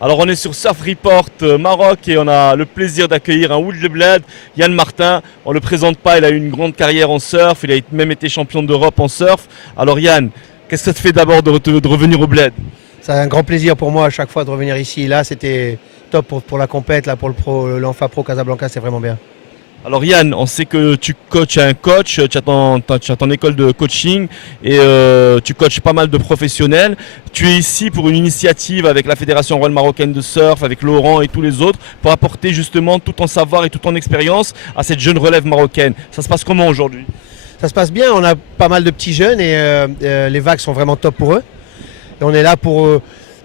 Alors on est sur Surf Report Maroc et on a le plaisir d'accueillir un Ould de Bled, Yann Martin. On ne le présente pas, il a eu une grande carrière en surf, il a même été champion d'Europe en surf. Alors Yann, qu'est-ce que ça te fait d'abord de revenir au Bled? C'est un grand plaisir pour moi à chaque fois de revenir ici. Là, c'était top pour la compète, là, pour l'Enfa Pro Casablanca, c'est vraiment bien. Alors Yann, on sait que tu coaches un coach, tu as ton école de coaching et tu coaches pas mal de professionnels. Tu es ici pour une initiative avec la Fédération royale marocaine de surf, avec Laurent et tous les autres, pour apporter justement tout ton savoir et toute ton expérience à cette jeune relève marocaine. Ça se passe comment aujourd'hui? Ça se passe bien, on a pas mal de petits jeunes et les vagues sont vraiment top pour eux. Et on est là pour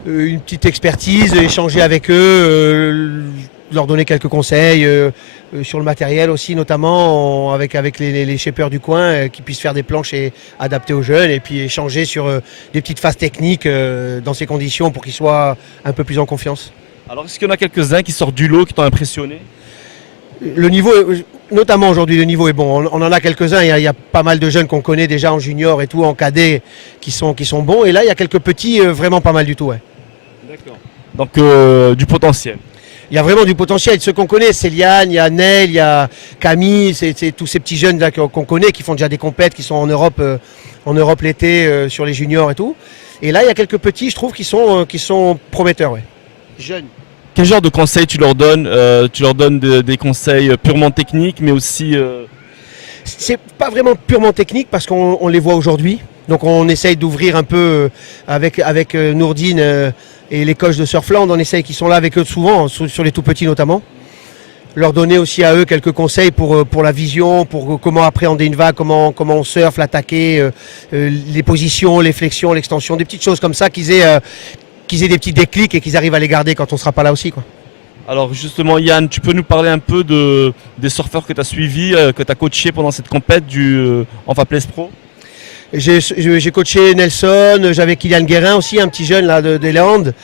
une petite expertise, échanger avec eux, leur donner quelques conseils sur le matériel aussi, notamment avec les shapers du coin qui puissent faire des planches et adapter aux jeunes et puis échanger sur des petites phases techniques dans ces conditions pour qu'ils soient un peu plus en confiance. Alors est-ce qu'il y en a quelques-uns qui sortent du lot, qui t'ont impressionné? Le niveau, notamment aujourd'hui, le niveau est bon. On en a quelques-uns. Il y a pas mal de jeunes qu'on connaît déjà en junior et tout, en cadet, qui sont bons. Et là, il y a quelques petits vraiment pas mal du tout. Ouais. D'accord. Donc du potentiel. Il y a vraiment du potentiel. Ceux qu'on connaît, c'est Liane, il y a Nel, il y a Camille, c'est tous ces petits jeunes là qu'on connaît, qui font déjà des compètes, qui sont en Europe l'été sur les juniors et tout. Et là, il y a quelques petits, je trouve, qui sont prometteurs. Ouais. Jeunes. Quel genre de conseils tu leur donnes? Tu leur donnes des conseils purement techniques, mais aussi... C'est pas vraiment purement technique parce qu'on les voit aujourd'hui. Donc on essaye d'ouvrir un peu avec Nourdine et les coachs de Surfland. On essaye qu'ils sont là avec eux souvent, sur les tout petits notamment. Leur donner aussi à eux quelques conseils pour la vision, pour comment appréhender une vague, comment on surfe, l'attaquer, les positions, les flexions, l'extension, des petites choses comme ça qu'ils aient des petits déclics et qu'ils arrivent à les garder quand on ne sera pas là aussi, quoi. Alors justement Yann, tu peux nous parler un peu des surfeurs que tu as suivis, que tu as coachés pendant cette compète du Enfa Place Pro? J'ai coaché Nelson, j'avais Kylian Guérin aussi, un petit jeune là des Landes.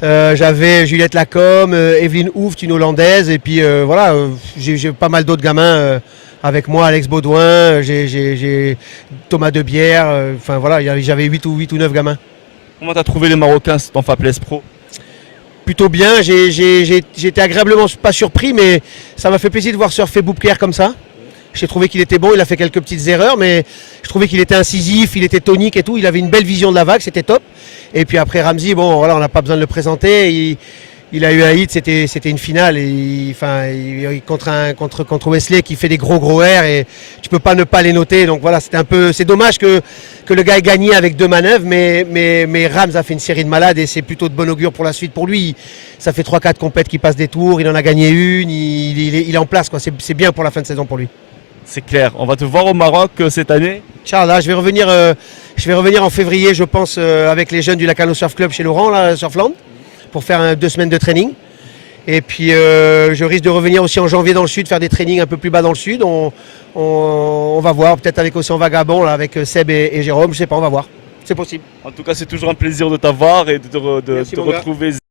J'avais Juliette Lacombe, Evelyne Hooft, une Hollandaise, et puis voilà, j'ai pas mal d'autres gamins avec moi, Alex Baudouin, j'ai Thomas Debière, enfin voilà, j'avais 8 ou 9 gamins. Comment tu as trouvé les Marocains cet Enfa Place Pro? Plutôt bien, j'ai été agréablement pas surpris, mais ça m'a fait plaisir de voir surfer Boubker comme ça. J'ai trouvé qu'il était bon, il a fait quelques petites erreurs, mais je trouvais qu'il était incisif, il était tonique et tout, il avait une belle vision de la vague, c'était top. Et puis après Ramzi, bon voilà, on n'a pas besoin de le présenter, il a eu un hit, c'était une finale, contre Wesley qui fait des gros airs et tu peux pas ne pas les noter. Donc voilà, c'est dommage que le gars ait gagné avec 2 manœuvres, mais Rams a fait une série de malades et c'est plutôt de bon augure pour la suite pour lui. Ça fait 3-4 compètes qui passent des tours, il en a gagné une, il est en place, quoi. C'est bien pour la fin de saison pour lui. C'est clair, on va te voir au Maroc cette année. Inch'Allah, je vais revenir en février, je pense, avec les jeunes du Lacano Surf Club chez Laurent, là, Surfland, pour faire 2 semaines de training. Et puis je risque de revenir aussi en janvier dans le sud, faire des trainings un peu plus bas dans le sud. On va voir, peut-être avec Océan Vagabond, là, avec Seb et Jérôme, je sais pas, on va voir. C'est possible. En tout cas, c'est toujours un plaisir de t'avoir et de te Merci, mon gars. retrouver.